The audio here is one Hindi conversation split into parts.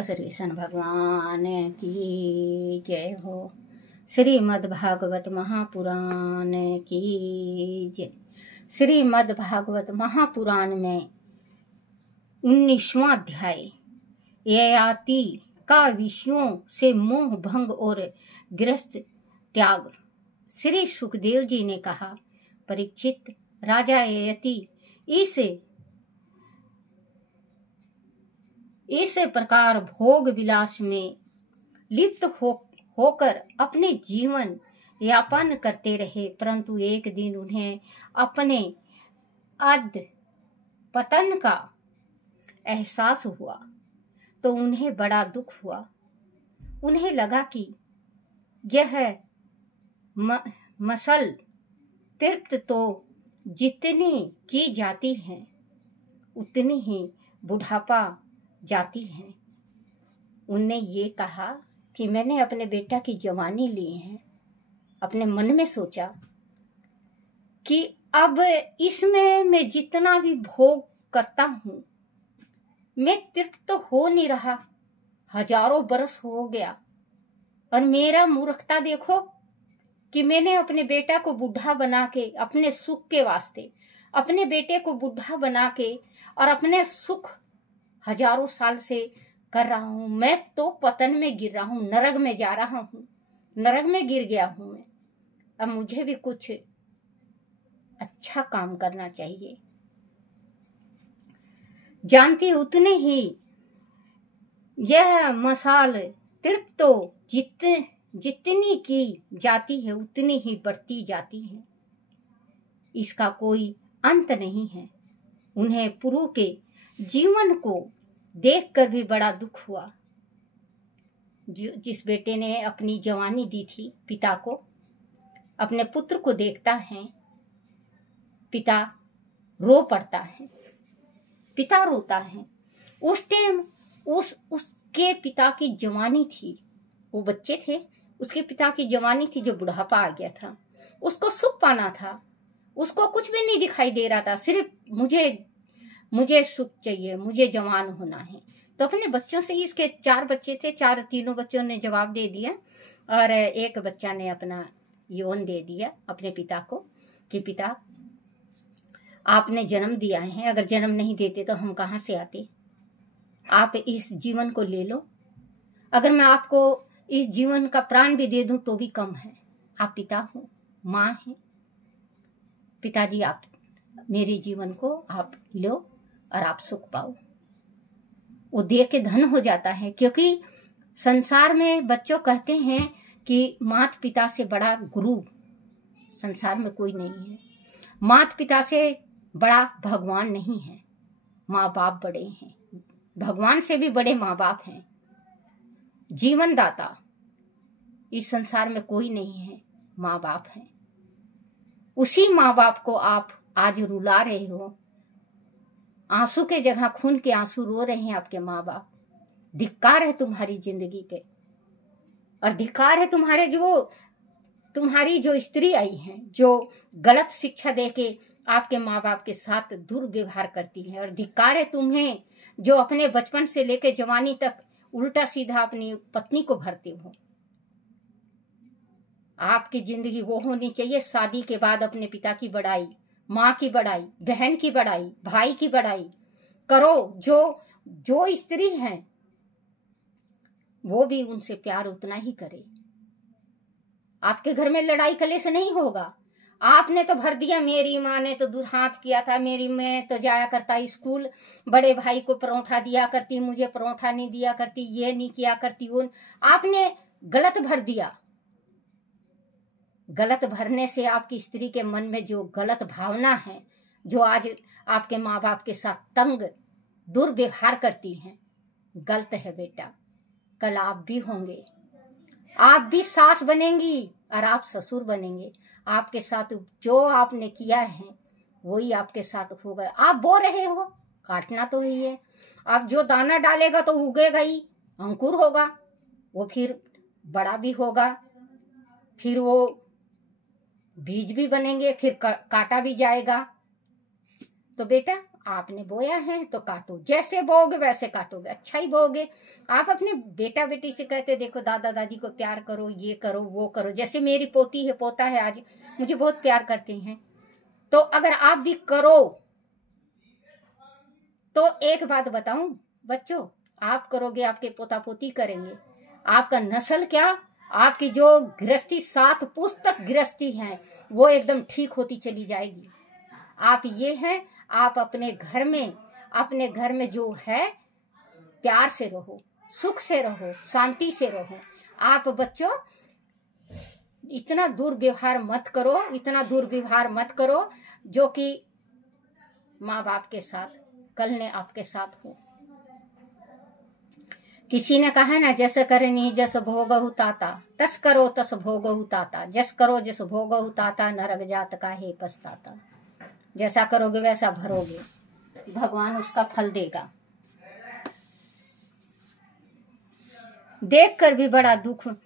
श्रीकृष्ण भगवान की जय हो। श्रीमद् भागवत महापुराण की जय। श्रीमद् भागवत महापुराण में 19वां अध्याय ययाति का विषयों से मोह भंग और गृहस्थ त्याग। श्री सुखदेव जी ने कहा, परीक्षित, राजा ययाति इस प्रकार भोग विलास में लिप्त होकर अपने जीवन यापन करते रहे, परंतु एक दिन उन्हें अपने अध पतन का एहसास हुआ तो उन्हें बड़ा दुख हुआ। उन्हें लगा कि यह मसल तीर्थ तो जितनी की जाती है उतनी ही बुढ़ापा जाती है। उनने ये कहा कि मैंने अपने बेटा की जवानी ली है। अपने मन में सोचा कि अब इसमें मैं जितना भी भोग करता हूँ मैं तृप्त तो हो नहीं रहा। हजारों बरस हो गया और मेरा मूर्खता देखो कि मैंने अपने बेटा को बूढ़ा बना के अपने सुख के वास्ते अपने बेटे को बूढ़ा बना के और अपने सुख हजारों साल से कर रहा हूं। मैं तो पतन में गिर रहा हूं, नरक में जा रहा हूं, नरक में गिर गया हूं मैं। अब मुझे भी कुछ अच्छा काम करना चाहिए। जानती उतने ही यह मसाल तीर्थ तो जितनी की जाती है उतनी ही बढ़ती जाती है, इसका कोई अंत नहीं है। उन्हें पुरु के जीवन को देखकर भी बड़ा दुख हुआ। जिस बेटे ने अपनी जवानी दी थी पिता को, अपने पुत्र को देखता है, पिता रो पड़ता है, पिता रोता है। उस टाइम उसके पिता की जवानी थी, वो बच्चे थे, उसके पिता की जवानी थी जो बुढ़ापा आ गया था। उसको सुख पाना था, उसको कुछ भी नहीं दिखाई दे रहा था, सिर्फ मुझे सुख चाहिए, मुझे जवान होना है। तो अपने बच्चों से ही, इसके 4 बच्चे थे, तीनों बच्चों ने जवाब दे दिया और एक बच्चा ने अपना यौन दे दिया अपने पिता को कि पिता आपने जन्म दिया है, अगर जन्म नहीं देते तो हम कहाँ से आते। आप इस जीवन को ले लो, अगर मैं आपको इस जीवन का प्राण भी दे दूं तो भी कम है। आप पिता हो, माँ है, पिताजी आप मेरे जीवन को आप लो और आप सुख पाओ। वो दे के धन हो जाता है, क्योंकि संसार में बच्चों कहते हैं कि माता पिता से बड़ा गुरु संसार में कोई नहीं है। माता पिता से बड़ा भगवान नहीं है, माँ बाप बड़े हैं। भगवान से भी बड़े माँ बाप हैं। जीवन दाता इस संसार में कोई नहीं है, माँ बाप हैं। उसी माँ बाप को आप आज रुला रहे हो, आंसू के जगह खून के आंसू रो रहे हैं आपके माँ बाप। धिक्कार है तुम्हारी जिंदगी पे, और धिक्कार है तुम्हारी जो स्त्री आई हैं, जो गलत शिक्षा देके आपके माँ बाप के साथ दुर्व्यवहार करती है। और धिक्कार है तुम्हें जो अपने बचपन से लेके जवानी तक उल्टा सीधा अपनी पत्नी को भरते हो। आपकी जिंदगी वो होनी चाहिए, शादी के बाद अपने पिता की बड़ाई, माँ की बड़ाई, बहन की बड़ाई, भाई की बड़ाई करो। जो स्त्री हैं वो भी उनसे प्यार उतना ही करे। आपके घर में लड़ाई कलेश नहीं होगा। आपने तो भर दिया, मेरी माँ ने तो दुर्हात किया था, मेरी मैं तो जाया करता स्कूल, बड़े भाई को परोठा दिया करती, मुझे परोठा नहीं दिया करती, ये नहीं किया करती, वो आपने गलत भर दिया। गलत भरने से आपकी स्त्री के मन में जो गलत भावना है, जो आज आपके माँ बाप के साथ तंग दुर्व्यवहार करती हैं, गलत है बेटा। कल आप भी होंगे, आप भी सास बनेंगी और आप ससुर बनेंगे। आपके साथ जो आपने किया है वही आपके साथ होगा। आप बो रहे हो, काटना तो ही है। आप जो दाना डालेगा तो उगेगा ही, अंकुर होगा, वो फिर बड़ा भी होगा, फिर वो बीज भी बनेंगे, फिर काटा भी जाएगा। तो बेटा आपने बोया है तो काटो, जैसे बोओगे वैसे काटोगे, अच्छा ही बोओगे। आप अपने बेटा बेटी से कहते देखो दादा दादी को प्यार करो, ये करो वो करो। जैसे मेरी पोती है पोता है, आज मुझे बहुत प्यार करते हैं। तो अगर आप भी करो तो एक बात बताऊं बच्चों, आप करोगे आपके पोता पोती करेंगे, आपका नस्ल क्या, आपकी जो गृहस्थी 7 पुस्तक गृहस्थी है वो एकदम ठीक होती चली जाएगी। आप ये हैं, आप अपने घर में जो है प्यार से रहो, सुख से रहो, शांति से रहो। आप बच्चों इतना दुर्व्यवहार मत करो, इतना दुर्व्यवहार मत करो जो कि माँ बाप के साथ कल ने आपके साथ हो। किसी ने कहा ना, जैसे करनी जस भोगहु ताता, तस करो तस भोगहु ताता, जस करो जस भोगहु ताता, नरक जात का हे पछताता। जैसा करोगे वैसा भरोगे, भगवान उसका फल देगा। देखकर भी बड़ा दुख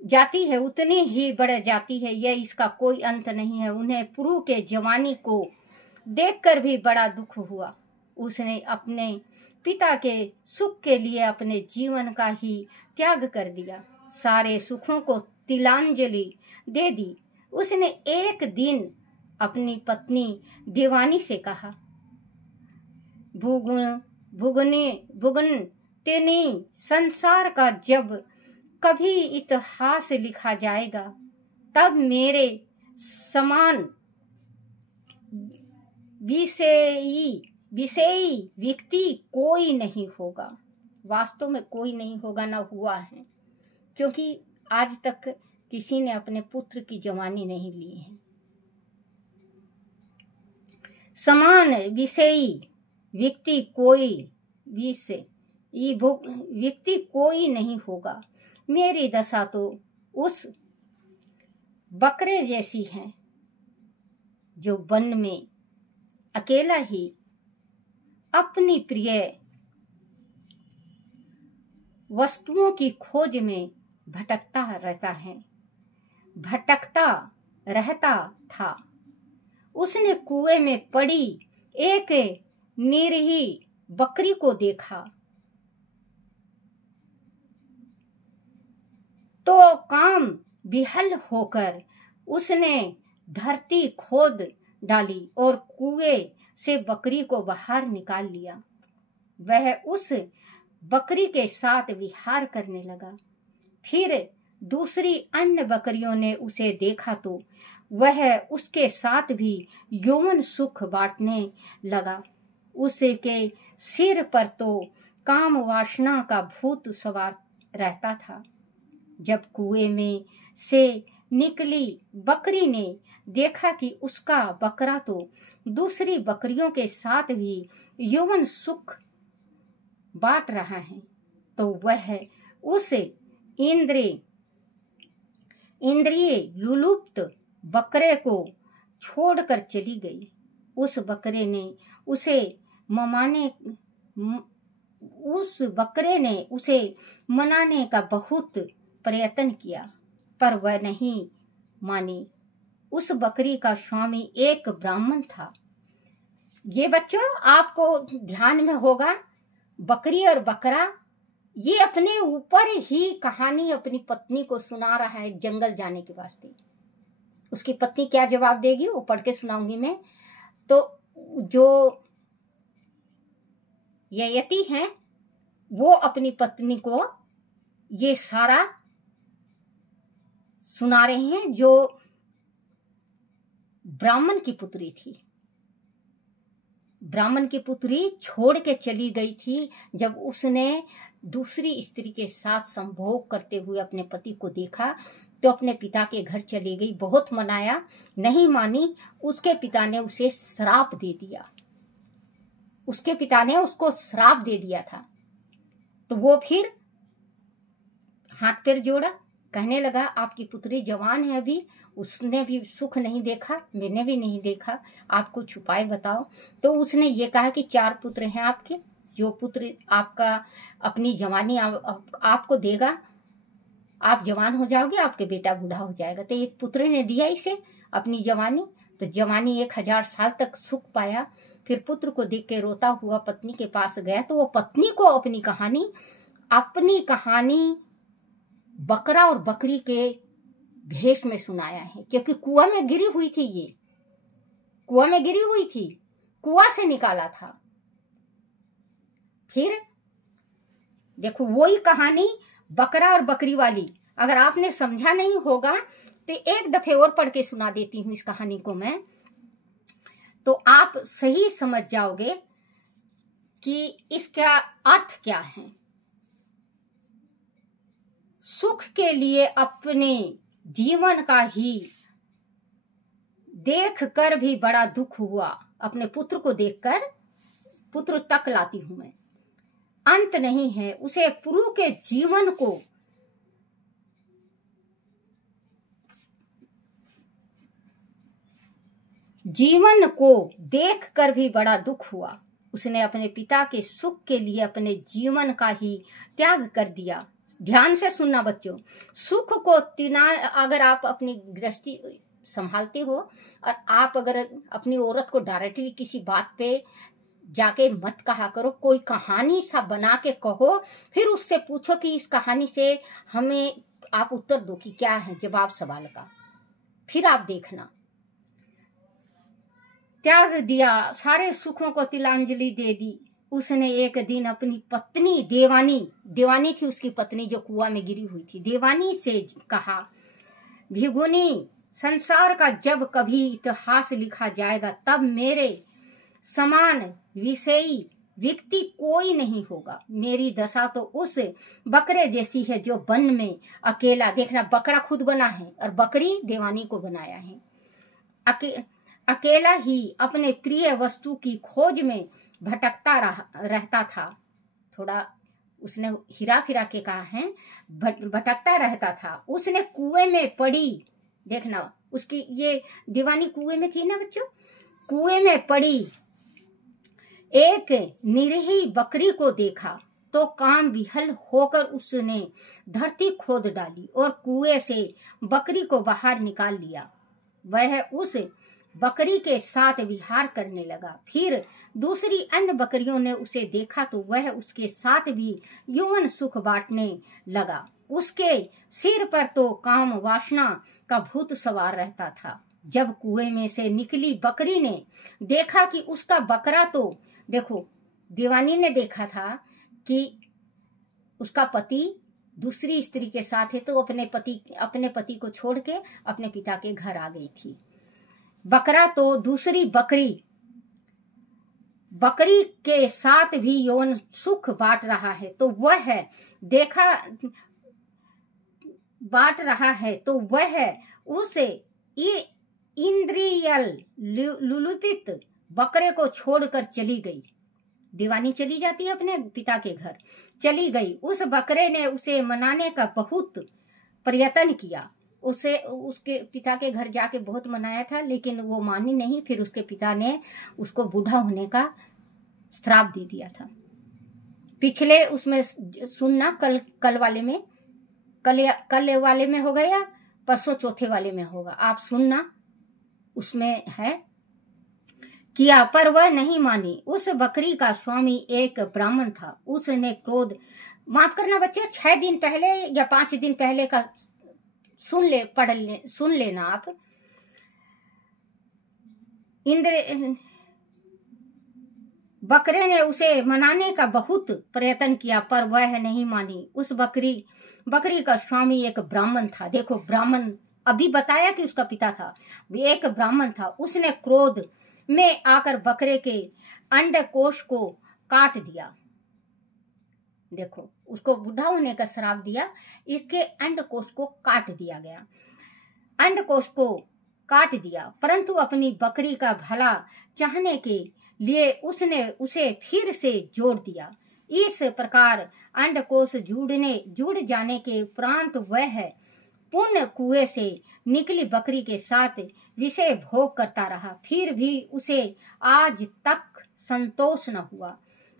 जाती है, उतनी ही बढ़ जाती है, यह इसका कोई अंत नहीं है। उन्हें पुरु के जवानी को देखकर भी बड़ा दुख हुआ। उसने अपने पिता के सुख के लिए अपने जीवन का ही त्याग कर दिया, सारे सुखों को तिलांजलि दे दी। उसने एक दिन अपनी पत्नी देवानी से कहा, भुगन तेनी संसार का जब कभी इतिहास लिखा जाएगा, तब मेरे समान विषयी व्यक्ति कोई नहीं होगा। वास्तव में कोई नहीं होगा, ना हुआ है, क्योंकि आज तक किसी ने अपने पुत्र की जवानी नहीं ली है। समान विषयी व्यक्ति कोई नहीं होगा। मेरी दशा तो उस बकरे जैसी है जो वन में अकेला ही अपनी प्रिय वस्तुओं की खोज में भटकता रहता था। उसने कुएं में पड़ी एक निरीही बकरी को देखा तो काम विहल होकर उसने धरती खोद डाली और कुएं से बकरी को बाहर निकाल लिया। वह उस बकरी के साथ विहार करने लगा। फिर दूसरी अन्य बकरियों ने उसे देखा तो वह उसके साथ भी यौवन सुख बांटने लगा। उसके सिर पर तो काम वासना का भूत सवार रहता था। जब कुएं में से निकली बकरी ने देखा कि उसका बकरा तो दूसरी बकरियों के साथ भी यौवन सुख बांट रहा है, तो वह उस इंद्रिय लुलुप्त बकरे को छोड़कर चली गई। उस बकरे ने उसे मनाने का बहुत प्रयत्न किया, पर वह नहीं मानी। उस बकरी का स्वामी एक ब्राह्मण था। ये बच्चों आपको ध्यान में होगा, बकरी और बकरा ये अपने ऊपर ही कहानी अपनी पत्नी को सुना रहा है जंगल जाने के वास्ते। उसकी पत्नी क्या जवाब देगी वो पढ़ के सुनाऊंगी मैं। तो जो यति हैं वो अपनी पत्नी को ये सारा सुना रहे हैं, जो ब्राह्मण की पुत्री थी। ब्राह्मण की पुत्री छोड़ के चली गई थी। जब उसने दूसरी स्त्री के साथ संभोग करते हुए अपने पति को देखा तो अपने पिता के घर चली गई। बहुत मनाया, नहीं मानी। उसके पिता ने उसे श्राप दे दिया। उसके पिता ने उसको श्राप दे दिया था। तो वो फिर हाथ पैर जोड़ा, कहने लगा आपकी पुत्री जवान है अभी, उसने भी सुख नहीं देखा, मैंने भी नहीं देखा, आप कुछ उपाय बताओ। तो उसने ये कहा कि 4 पुत्र हैं आपके, जो पुत्र आपका अपनी जवानी आपको देगा, आप जवान हो जाओगे, आपके बेटा बूढ़ा हो जाएगा। तो एक पुत्र ने दिया इसे अपनी जवानी, तो जवानी 1000 साल तक सुख पाया। फिर पुत्र को देख के रोता हुआ पत्नी के पास गया तो वो पत्नी को अपनी कहानी बकरा और बकरी के भेष में सुनाया है, क्योंकि कुआं में गिरी हुई थी, ये कुआं में गिरी हुई थी, कुआं से निकाला था। फिर देखो वही कहानी बकरा और बकरी वाली, अगर आपने समझा नहीं होगा तो एक दफे और पढ़ के सुना देती हूं इस कहानी को मैं, तो आप सही समझ जाओगे कि इसका अर्थ क्या है। सुख के लिए अपने जीवन का ही देख कर भी बड़ा दुख हुआ, अपने पुत्र को देखकर पुत्र तक लाती हूं मैं, अंत नहीं है उसे पुरु के जीवन को देख कर भी बड़ा दुख हुआ। उसने अपने पिता के सुख के लिए अपने जीवन का ही त्याग कर दिया। ध्यान से सुनना बच्चों, सुख को अगर आप अपनी गृहस्थी संभालते हो और आप अगर अपनी औरत को डायरेक्टली किसी बात पे जाके मत कहा करो, कोई कहानी सा बना के कहो, फिर उससे पूछो कि इस कहानी से हमें आप उत्तर दो कि क्या है जवाब सवाल का, फिर आप देखना। त्याग दिया, सारे सुखों को तिलांजलि दे दी। उसने एक दिन अपनी पत्नी देवानी थी उसकी पत्नी जो कुआं में गिरी हुई थी, देवानी से कहा, भिगुनी, संसार का जब कभी इतिहास लिखा जाएगा तब मेरे समान विषयी व्यक्ति कोई नहीं होगा। मेरी दशा तो उस बकरे जैसी है जो वन में अकेला, देखना बकरा खुद बना है और बकरी देवानी को बनाया है, अकेला ही अपने प्रिय वस्तु की खोज में भटकता रहता था। थोड़ा उसने हिरा फिरा के कहा है, भटकता रहता था। उसने कुएं में पड़ी, देखना उसकी ये दीवानी कुएं में थी ना बच्चों, कुएं में पड़ी एक निरीही बकरी को देखा तो काम विहल होकर उसने धरती खोद डाली और कुएं से बकरी को बाहर निकाल लिया। वह उस बकरी के साथ विहार करने लगा। फिर दूसरी अन्य बकरियों ने उसे देखा तो वह उसके साथ भी यौवन सुख बांटने लगा। उसके सिर पर तो काम वासना का भूत सवार रहता था। जब कुएं में से निकली बकरी ने देखा कि उसका बकरा, तो देखो दीवानी ने देखा था कि उसका पति दूसरी स्त्री के साथ है, तो अपने पति को छोड़ के अपने पिता के घर आ गई थी। बकरा तो दूसरी बकरी के साथ भी यौन सुख बांट रहा है, तो वह उसे इंद्रियल लुलुपित बकरे को छोड़कर चली गई। दीवानी चली जाती है अपने पिता के घर, चली गई। उस बकरे ने उसे मनाने का बहुत प्रयत्न किया, उसके पिता के घर जाके बहुत मनाया था, लेकिन वो मानी नहीं। फिर उसके पिता ने उसको बूढ़ा होने का श्राप दे दिया था। पिछले उसमें सुनना, कल वाले में होगा या परसों चौथे वाले में होगा, आप सुनना, उसमें है किया, पर वह नहीं मानी। उस बकरी का स्वामी एक ब्राह्मण था। उसने क्रोध, माफ करना बच्चे 6 दिन पहले या 5 दिन पहले का सुन लेना आप। बकरे ने उसे मनाने का बहुत प्रयत्न किया पर वह नहीं मानी। उस बकरी का स्वामी एक ब्राह्मण था। देखो ब्राह्मण, अभी बताया कि उसका पिता था, एक ब्राह्मण था। उसने क्रोध में आकर बकरे के अंडकोश को काट दिया। देखो उसको बूढ़ा होने का श्राप दिया, इसके अंडकोश को काट दिया गया, अंडकोश को काट दिया। परंतु अपनी बकरी का भला चाहने के लिए उसने उसे फिर से जोड़ दिया। इस प्रकार अंडकोश जुड़ जाने के उपरांत वह पुण्य कुएं से निकली बकरी के साथ विषय भोग करता रहा। फिर भी उसे आज तक संतोष न हुआ।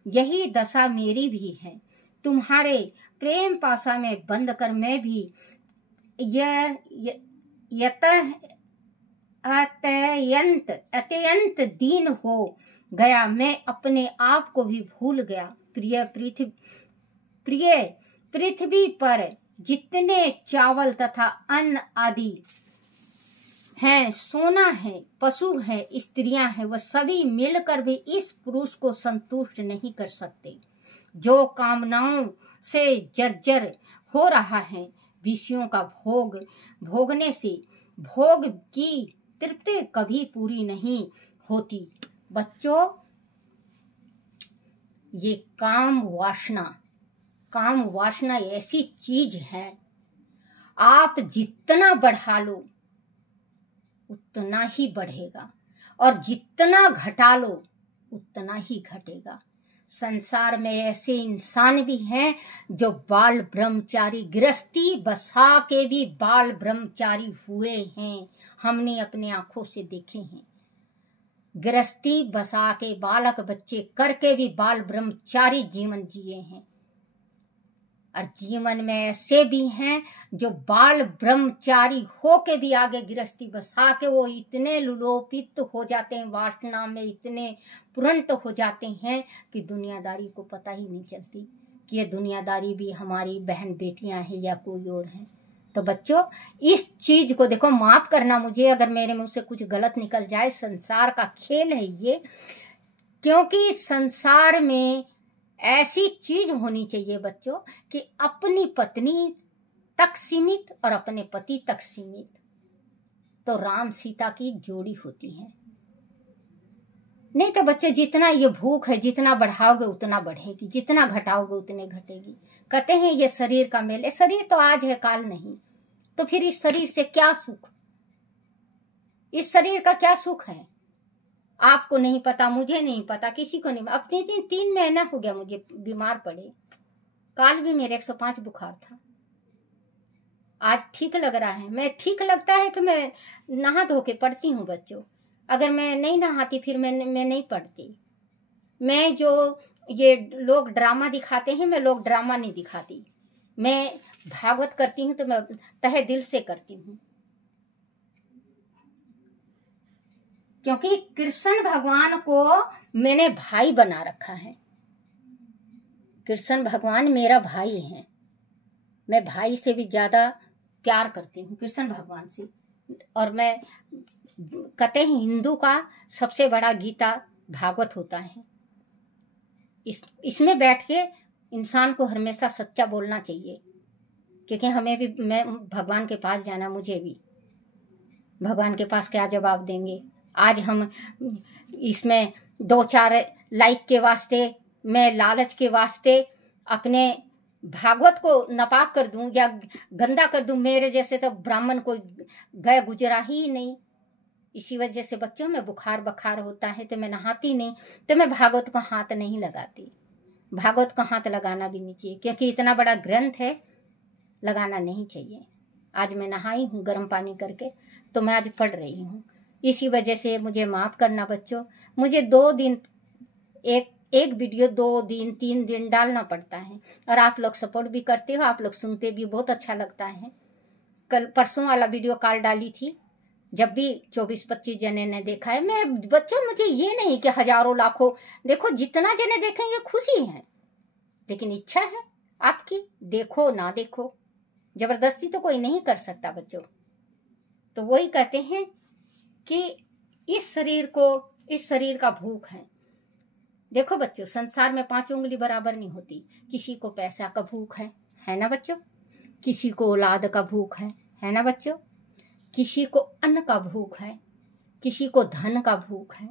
यही दशा मेरी भी है। तुम्हारे प्रेम पाशा में बंद कर मैं भी अत्यंत दीन हो गया, मैं अपने आप को भी भूल गया। प्रिय पृथ्वी पर जितने चावल तथा अन्न आदि हैं, सोना है, पशु है, स्त्रियां हैं, वह सभी मिलकर भी इस पुरुष को संतुष्ट नहीं कर सकते, जो कामनाओं से जर्जर हो रहा है। विषयों का भोगने से भोग की तृप्ति कभी पूरी नहीं होती। बच्चों, ये काम वासना ऐसी चीज है, आप जितना बढ़ा लो उतना ही बढ़ेगा, और जितना घटा लो उतना ही घटेगा। संसार में ऐसे इंसान भी हैं जो बाल ब्रह्मचारी, गृहस्थी बसा के भी बाल ब्रह्मचारी हुए हैं। हमने अपने आंखों से देखे हैं। गृहस्थी बसा के, बालक बच्चे करके भी बाल ब्रह्मचारी जीवन जिए हैं। और जीवन में ऐसे भी हैं जो बाल ब्रह्मचारी होके भी आगे गृहस्थी बसा के वो इतने लुलोपित हो जाते हैं, वासना में इतने पुरंत हो जाते हैं कि दुनियादारी को पता ही नहीं चलती कि ये दुनियादारी भी हमारी बहन बेटियां हैं या कोई और है। तो बच्चों, इस चीज को देखो, माफ करना मुझे अगर मेरे मुंह से कुछ गलत निकल जाए। संसार का खेल है ये, क्योंकि संसार में ऐसी चीज होनी चाहिए बच्चों कि अपनी पत्नी तक सीमित और अपने पति तक सीमित। तो राम सीता की जोड़ी होती है। नहीं तो बच्चे, जितना ये भूख है, जितना बढ़ाओगे उतना बढ़ेगी, जितना घटाओगे उतने घटेगी। कहते हैं ये शरीर का मेल है। शरीर तो आज है, काल नहीं। तो फिर इस शरीर से क्या सुख? इस शरीर का क्या सुख है? आपको नहीं पता, मुझे नहीं पता, किसी को नहीं। अब 3 महीना हो गया मुझे बीमार पड़े। काल भी मेरे 105 बुखार था। आज ठीक लग रहा है। मैं ठीक लगता है तो मैं नहा धो के पढ़ती हूँ बच्चों। अगर मैं नहीं नहाती फिर मैं नहीं पढ़ती। मैं जो ये लोग ड्रामा दिखाते हैं, मैं लोग ड्रामा नहीं दिखाती। मैं भागवत करती हूँ तो मैं तहे दिल से करती हूँ, क्योंकि कृष्ण भगवान को मैंने भाई बना रखा है। कृष्ण भगवान मेरा भाई है। मैं भाई से भी ज्यादा प्यार करती हूँ कृष्ण भगवान से। और मैं कहते हैं हिंदू का सबसे बड़ा गीता भागवत होता है। इसमें बैठ के इंसान को हमेशा सच्चा बोलना चाहिए, क्योंकि हमें भी, मैं भगवान के पास जाना, मुझे भी भगवान के पास क्या जवाब देंगे। आज हम इसमें 2-4 लाइक के वास्ते, मैं लालच के वास्ते अपने भागवत को नापाक कर दूं या गंदा कर दूं। मेरे जैसे तो ब्राह्मण कोई गए गुजरा ही नहीं। इसी वजह से बच्चों में बुखार होता है तो मैं नहाती नहीं, तो मैं भागवत को हाथ नहीं लगाती। भागवत को हाथ लगाना भी नहीं चाहिए, क्योंकि इतना बड़ा ग्रंथ है, लगाना नहीं चाहिए। आज मैं नहाई हूँ गर्म पानी करके, तो मैं आज पढ़ रही हूँ। इसी वजह से मुझे माफ करना बच्चों। मुझे 2 दिन एक वीडियो 2 दिन 3 दिन डालना पड़ता है, और आप लोग सपोर्ट भी करते हो, आप लोग सुनते भी, बहुत अच्छा लगता है। कल परसों वाला वीडियो कॉल डाली थी, जब भी 24-25 जने ने देखा है। मैं बच्चों, मुझे ये नहीं कि हजारों लाखों, देखो जितना जने देखेंगे खुशी है, लेकिन इच्छा है आपकी, देखो ना देखो, जबरदस्ती तो कोई नहीं कर सकता बच्चों। तो वही कहते हैं कि इस शरीर का भूख है। देखो बच्चों, संसार में 5 उंगली बराबर नहीं होती। किसी को पैसा का भूख है ना बच्चों? किसी को औलाद का भूख है ना बच्चों? किसी को अन्न का भूख है, किसी को धन का भूख है,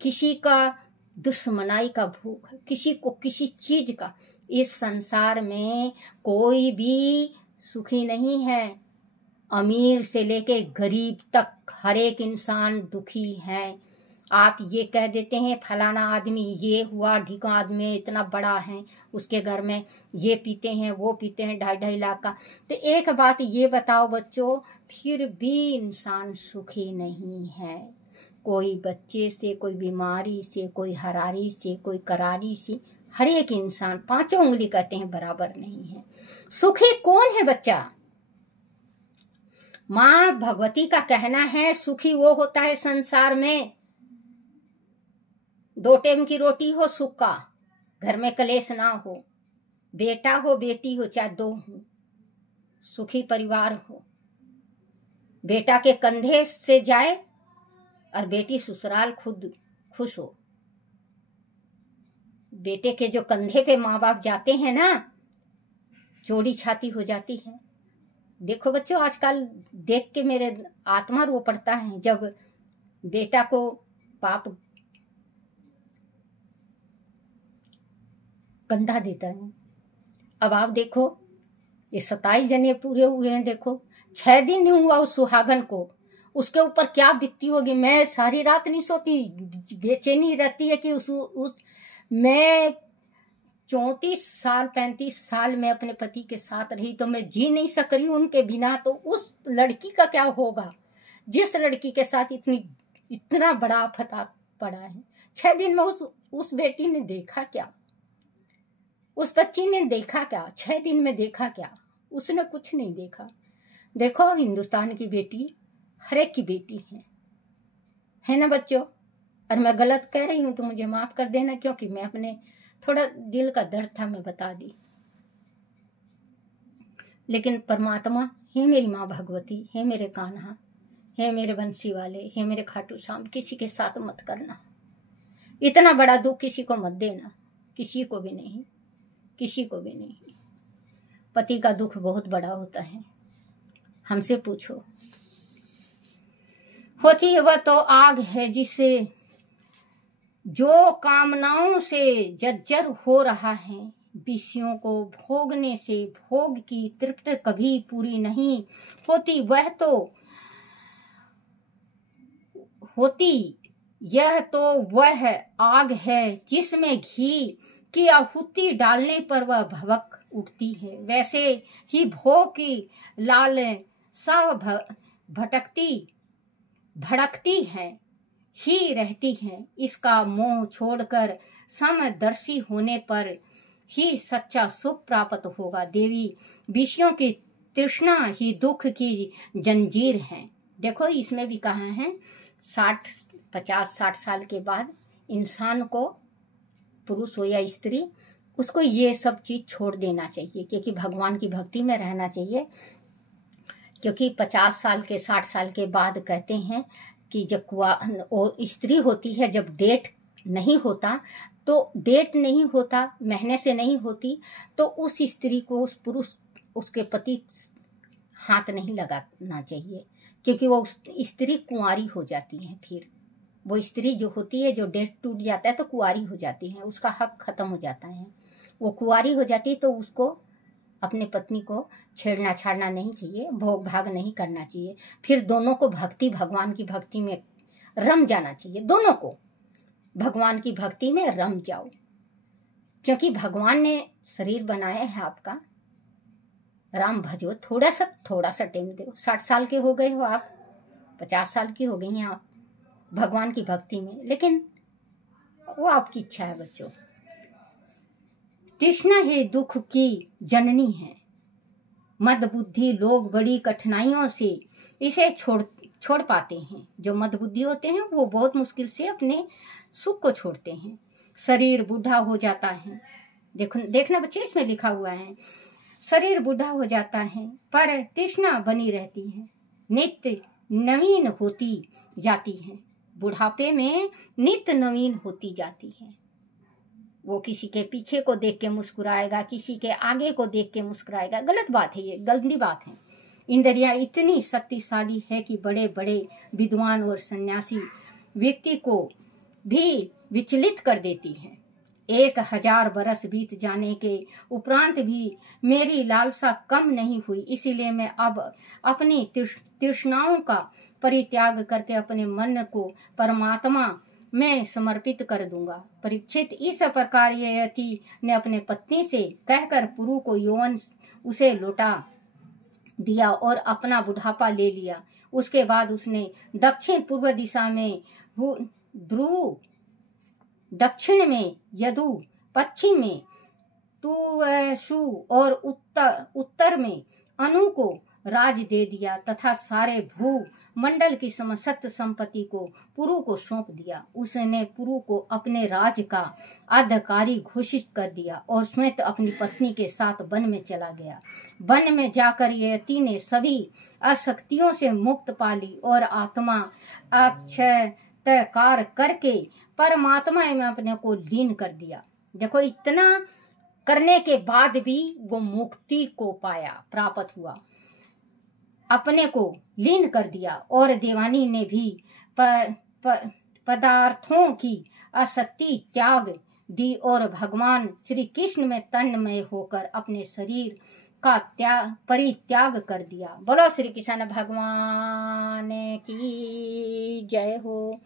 किसी का दुश्मनाई का भूख है, किसी को किसी चीज का। इस संसार में कोई भी सुखी नहीं है। अमीर से लेके गरीब तक हर एक इंसान दुखी है। आप ये कह देते हैं फलाना आदमी ये हुआ, ढीका आदमी इतना बड़ा है, उसके घर में ये पीते हैं वो पीते हैं 2.5 लाख का। तो एक बात ये बताओ बच्चों, फिर भी इंसान सुखी नहीं है। कोई बच्चे से, कोई बीमारी से, कोई हरारी से, कोई करारी से, हर एक इंसान 5 उंगली कहते हैं बराबर नहीं है। सुखी कौन है बच्चा? माँ भगवती का कहना है सुखी वो होता है संसार में 2 टाइम की रोटी हो सूखा, घर में कलेश ना हो, बेटा हो बेटी हो चाहे 2 हो, सुखी परिवार हो, बेटा के कंधे से जाए और बेटी ससुराल खुद खुश हो। बेटे के जो कंधे पे माँ बाप जाते हैं ना, चौड़ी छाती हो जाती है। देखो बच्चों, आजकल देख के मेरे आत्मा रो पड़ता है जब बेटा को बाप कंधा देता है। अब आप देखो, ये 27 जने पूरे हुए हैं, देखो 6 दिन नहीं हुआ उस सुहागन को, उसके ऊपर क्या बीतती होगी। मैं सारी रात नहीं सोती, बेचैनी रहती है कि उस मैं 34 साल 35 साल में अपने पति के साथ रही, तो मैं जी नहीं सक रही उनके बिना, तो उस लड़की का क्या होगा जिस लड़की के साथ इतना बड़ा आफत पड़ा है। 6 दिन में उस बेटी ने देखा क्या, उस बच्ची ने देखा क्या, 6 दिन में देखा क्या? उसने कुछ नहीं देखा। देखो, हिंदुस्तान की बेटी हर एक की बेटी है ना बच्चों। और मैं गलत कह रही हूं तो मुझे माफ कर देना, क्योंकि मैं अपने थोड़ा दिल का दर्द था, मैं बता दी। लेकिन परमात्मा, हे मेरी माँ भगवती, हे मेरे कान्हा, हे मेरे बंसी वाले, हे मेरे खाटू श्याम, किसी के साथ मत करना, इतना बड़ा दुख किसी को मत देना, किसी को भी नहीं, किसी को भी नहीं। पति का दुख बहुत बड़ा होता है, हमसे पूछो। होती है वह तो आग है जिसे जो कामनाओं से जर्जर हो रहा है, विषयों को भोगने से भोग की तृप्ति कभी पूरी नहीं होती। यह तो वह आग है जिसमें घी की आहुति डालने पर वह भभक उठती है। वैसे ही भोग की लालसा भड़कती है ही रहती है। इसका मोह छोड़कर समदर्शी होने पर ही सच्चा सुख प्राप्त होगा। देवी, विषयों की तृष्णा ही दुख की जंजीर है। देखो, इसमें भी कहा है 50-60 साल के बाद इंसान को, पुरुष हो या स्त्री, उसको ये सब चीज छोड़ देना चाहिए, क्योंकि भगवान की भक्ति में रहना चाहिए। क्योंकि 50 साल के 60 साल के बाद कहते हैं कि जब स्त्री होती है, जब डेट नहीं होता, महीने से नहीं होती, तो उस स्त्री को, उस पुरुष, उसके पति हाथ नहीं लगाना चाहिए, क्योंकि वो स्त्री कुंवारी हो जाती है। फिर वो स्त्री जो होती है, जो डेट टूट जाता है तो कुंवारी हो जाती है, उसका हक खत्म हो जाता है। वो कुंवारी हो जाती है तो उसको अपने पत्नी को छेड़ना छाड़ना नहीं चाहिए, भोग भाग नहीं करना चाहिए। फिर दोनों को भगवान की भक्ति में रम जाना चाहिए। दोनों को भगवान की भक्ति में रम जाओ, क्योंकि भगवान ने शरीर बनाया है आपका। राम भजो, थोड़ा सा टाइम दो। 60 साल के हो गए हो आप, 50 साल की हो गई हैं आप भगवान की भक्ति में, लेकिन वो आपकी इच्छा है बच्चों। तृष्णा ही दुख की जननी है। मदबुद्धि लोग बड़ी कठिनाइयों से इसे छोड़ पाते हैं। जो मदबुद्धि होते हैं वो बहुत मुश्किल से अपने सुख को छोड़ते हैं। शरीर बूढ़ा हो जाता है। देखना बच्चे, इसमें लिखा हुआ है, शरीर बूढ़ा हो जाता है पर तृष्णा बनी रहती है, नित्य नवीन होती जाती है। बुढ़ापे में नित्य नवीन होती जाती है। वो किसी के पीछे को देख के मुस्कुराएगा, किसी के आगे को देख के मुस्कुराएगा। गलत बात है, ये गंदी बात है। इंद्रियां इतनी शक्तिशाली है कि बड़े बड़े विद्वान और सन्यासी व्यक्ति को भी विचलित कर देती है। 1000 बरस बीत जाने के उपरांत भी मेरी लालसा कम नहीं हुई, इसीलिए मैं अब अपनी तृष्णाओं का परित्याग करके अपने मन को परमात्मा में समर्पित कर दूंगा। परीक्षित, इस प्रकार यति ने अपने पत्नी से कहकर पुरु को यौवन उसे लौटा दिया और अपना बुढ़ापा ले लिया। उसके बाद उसने दक्षिण पूर्व दिशा में ध्रुव, दक्षिण में यदु, पश्चिम में तुवसु और उत्तर में अनु को राज दे दिया तथा सारे भू मंडल की समस्त संपत्ति को पुरु को सौंप दिया। उसने पुरु को अपने राज का अधिकारी घोषित कर दिया और स्वयं अपनी पत्नी के साथ वन में चला गया। वन में जाकर यति ने सभी अशक्तियों से मुक्त पाली और आत्मा अक्षयकार करके परमात्मा में अपने को लीन कर दिया। देखो, इतना करने के बाद भी वो मुक्ति को पाया, प्राप्त हुआ, अपने को लीन कर दिया। और देवानी ने भी पदार्थों की आसक्ति त्याग दी और भगवान श्री कृष्ण में तन्मय होकर अपने शरीर का परित्याग कर दिया। बोलो श्री कृष्ण भगवान की जय हो।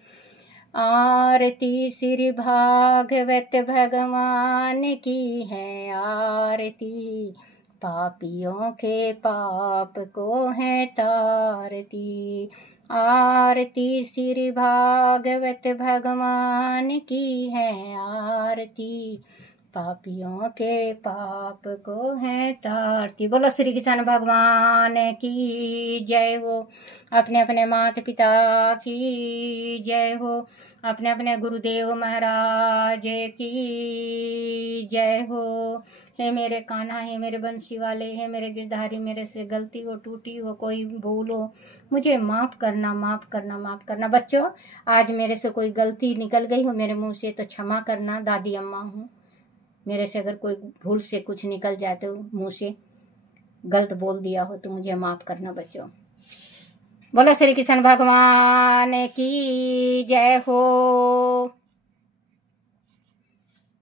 आरती श्री भागवत भगवान की है आरती, पापियों के पाप को है तारती। आरती श्री भागवत भगवान की है आरती, पापियों के पाप को है तारती। बोलो श्री कृष्ण भगवान की जय हो। अपने अपने माता पिता की जय हो। अपने अपने गुरुदेव महाराज की जय हो। हे मेरे कान्हा, हे मेरे बंसी वाले, हे मेरे गिरधारी, मेरे से गलती हो, टूटी हो, कोई भूल हो, मुझे माफ़ करना, माफ़ करना, माफ़ करना। बच्चों, आज मेरे से कोई गलती निकल गई हो मेरे मुंह से तो क्षमा करना। दादी अम्मा हूँ, मेरे से अगर कोई भूल से कुछ निकल जाए तो मुंह से गलत बोल दिया हो तो मुझे माफ़ करना बच्चों। बोलो श्री कृष्ण भगवान की जय हो।